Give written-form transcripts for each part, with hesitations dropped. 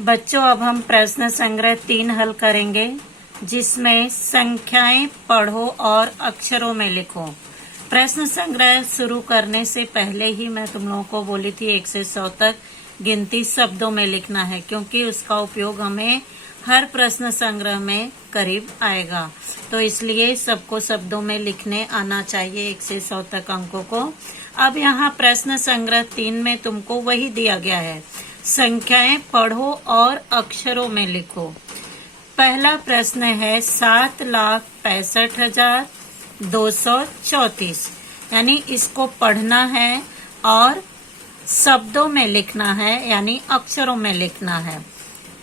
बच्चों, अब हम प्रश्न संग्रह 3 हल करेंगे, जिसमें संख्याएं पढ़ो और अक्षरों में लिखो। प्रश्न संग्रह शुरू करने से पहले ही मैं तुम लोगों को बोली थी 1 से 100 तक गिनती शब्दों में लिखना है, क्योंकि उसका उपयोग हमें हर प्रश्न संग्रह में करीब आएगा। तो इसलिए सबको शब्दों में लिखने आना चाहिए 1 से 100 तक अंकों को। अब यहाँ प्रश्न संग्रह 3 में तुमको वही दिया गया है, संख्याएं पढ़ो और अक्षरों में लिखो। पहला प्रश्न है 7,65,234, यानी इसको पढ़ना है और शब्दों में लिखना है, यानी अक्षरों में लिखना है।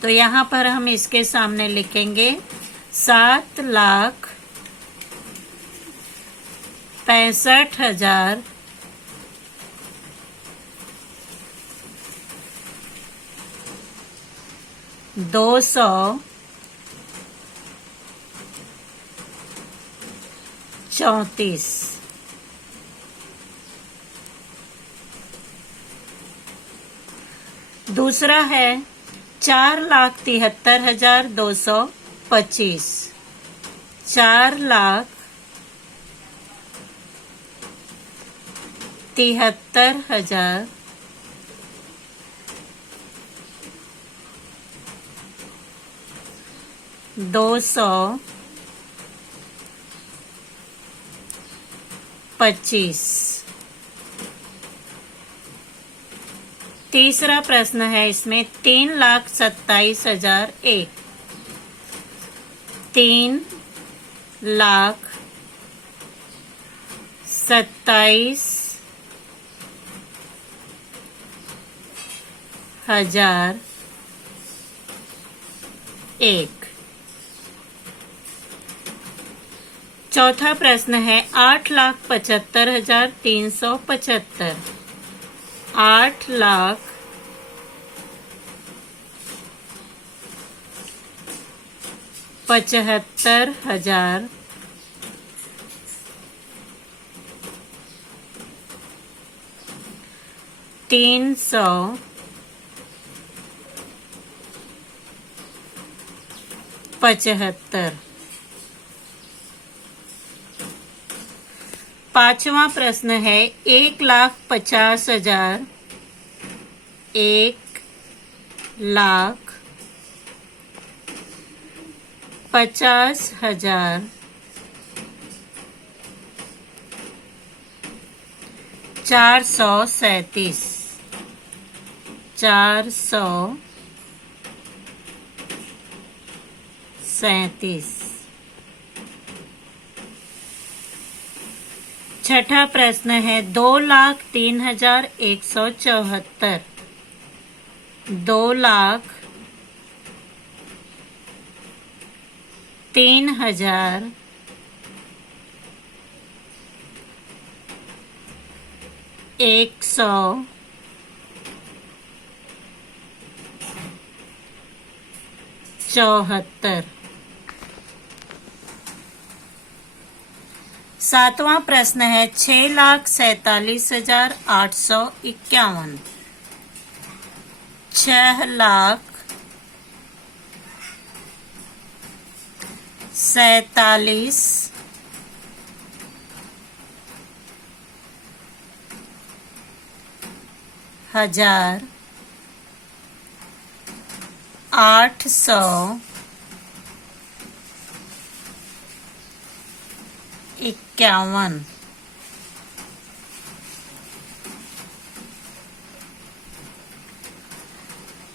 तो यहाँ पर हम इसके सामने लिखेंगे 7,65,000 234। दूसरा है 4,73,225, 4,73,225। तीसरा प्रश्न है इसमें 3,27,001, 3,27,001। चौथा प्रश्न है 8,75,375, 8,75,375। पांचवा प्रश्न है 1,50,000, 1,50,000 437, 437। छठा प्रश्न है 2,03,174, 2,03,174। सातवां प्रश्न है 6,47,851, 47,851।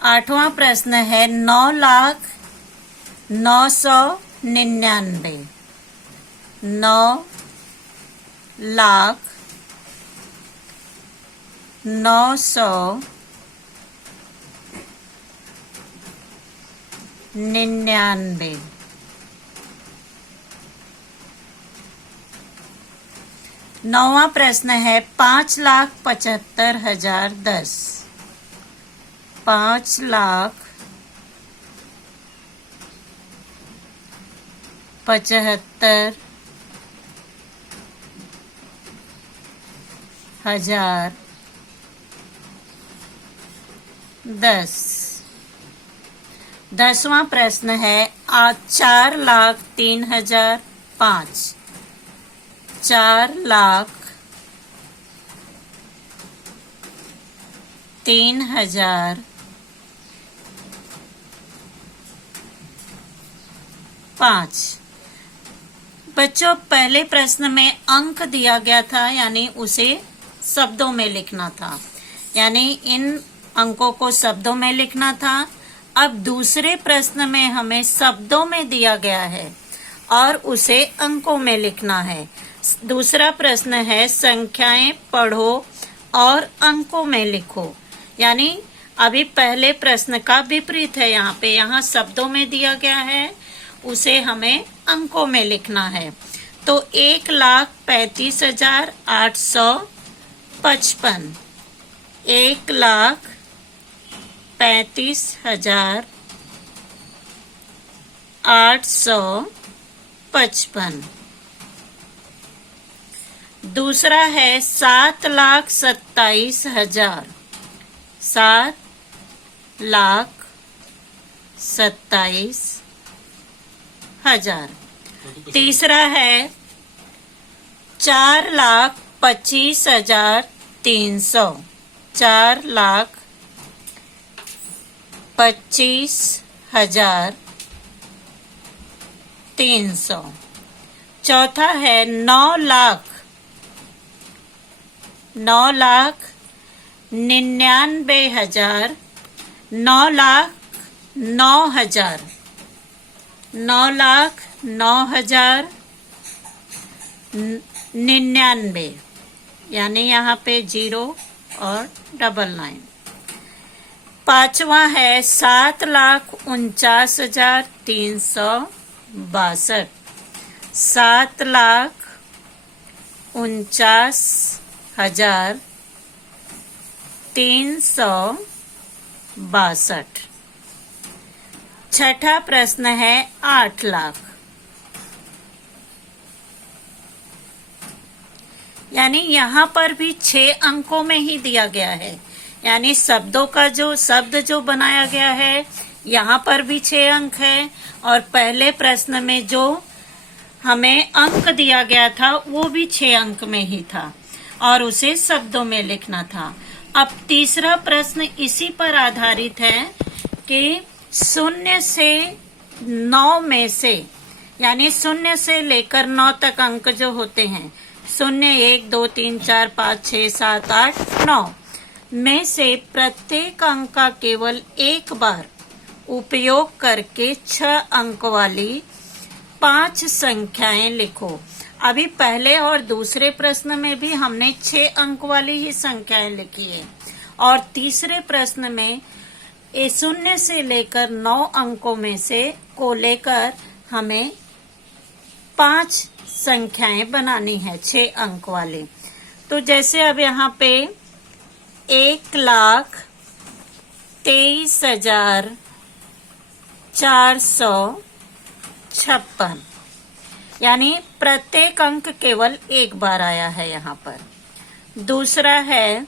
आठवां प्रश्न है 9,09,99, 9,09,99। नौवां प्रश्न है 5,75,010, 5,75,010। 10वां प्रश्न है 4,03,005। 4,03,005। बच्चों, पहले प्रश्न में अंक दिया गया था, यानी उसे शब्दों में लिखना था, यानी इन अंकों को शब्दों में लिखना था। अब दूसरे प्रश्न में हमें शब्दों में दिया गया है और उसे अंकों में लिखना है। दूसरा प्रश्न है संख्याएं पढ़ो और अंकों में लिखो, यानी अभी पहले प्रश्न का विपरीत है। यहाँ पे शब्दों में दिया गया है, उसे हमें अंकों में लिखना है। तो 1,35,855, 1,35,855। दूसरा है 7,27,000, 7,27,000। तीसरा है 4,25,300, 4,25,300। चौथा है 9,99,000, 9,09,099, यानी यहाँ पे 0 और 99। पांचवा है 7,49,362, 7,49,362। छठा प्रश्न है 8 लाख, यानी यहाँ पर भी 6 अंकों में ही दिया गया है, यानी शब्दों का शब्द जो बनाया गया है यहाँ पर भी 6 अंक है, और पहले प्रश्न में जो हमें अंक दिया गया था वो भी 6 अंक में ही था और उसे शब्दों में लिखना था। अब तीसरा प्रश्न इसी पर आधारित है कि 0 से 9 में से, यानी 0 से लेकर 9 तक अंक जो होते हैं, 0, 1, 2, 3, 4, 5, 6, 7, 8, 9 में से प्रत्येक अंक का केवल एक बार उपयोग करके 6 अंक वाली 5 संख्याएं लिखो। अभी पहले और दूसरे प्रश्न में भी हमने 6 अंक वाली ही संख्याएं लिखी है, और तीसरे प्रश्न में 0 से लेकर 9 अंकों में से को लेकर हमें 5 संख्याएं बनानी है 6 अंक वाली। तो जैसे अब यहाँ पे 1,23,456, यानी प्रत्येक अंक केवल एक बार आया है यहाँ पर। दूसरा है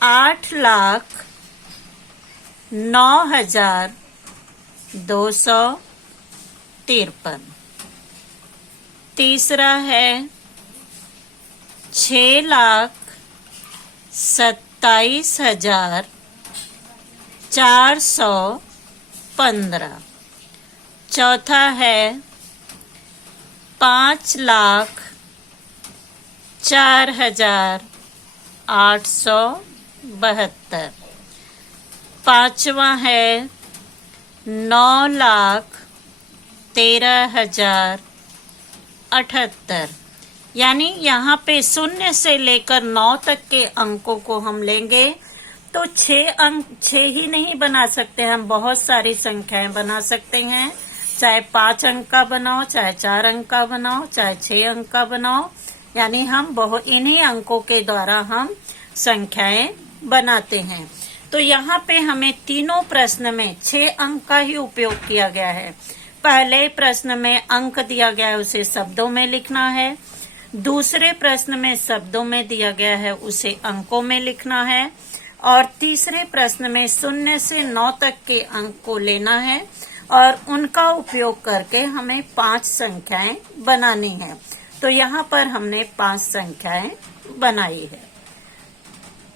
8,09,253। तीसरा है 6,27,415। चौथा है 5,04,872। पांचवा है 9,13,078। यानी यहाँ पे 0 से लेकर 9 तक के अंकों को हम लेंगे तो 6 ही नहीं बना सकते, हम बहुत सारी संख्याएं बना सकते हैं। चाहे 5 अंक का बनाओ, चाहे 4 अंक का बनाओ, चाहे 6 अंक का बनाओ, यानी हम इन्हीं अंकों के द्वारा हम संख्याएं बनाते हैं। तो यहाँ पे हमें तीनों प्रश्न में 6 अंक का ही उपयोग किया गया है। पहले प्रश्न में अंक दिया गया है, उसे शब्दों में लिखना है। दूसरे प्रश्न में शब्दों में दिया गया है, उसे अंकों में लिखना है। और तीसरे प्रश्न में 0 से 9 तक के अंक को लेना है और उनका उपयोग करके हमें 5 संख्याएं बनानी है। तो यहाँ पर हमने 5 संख्याएं बनाई है।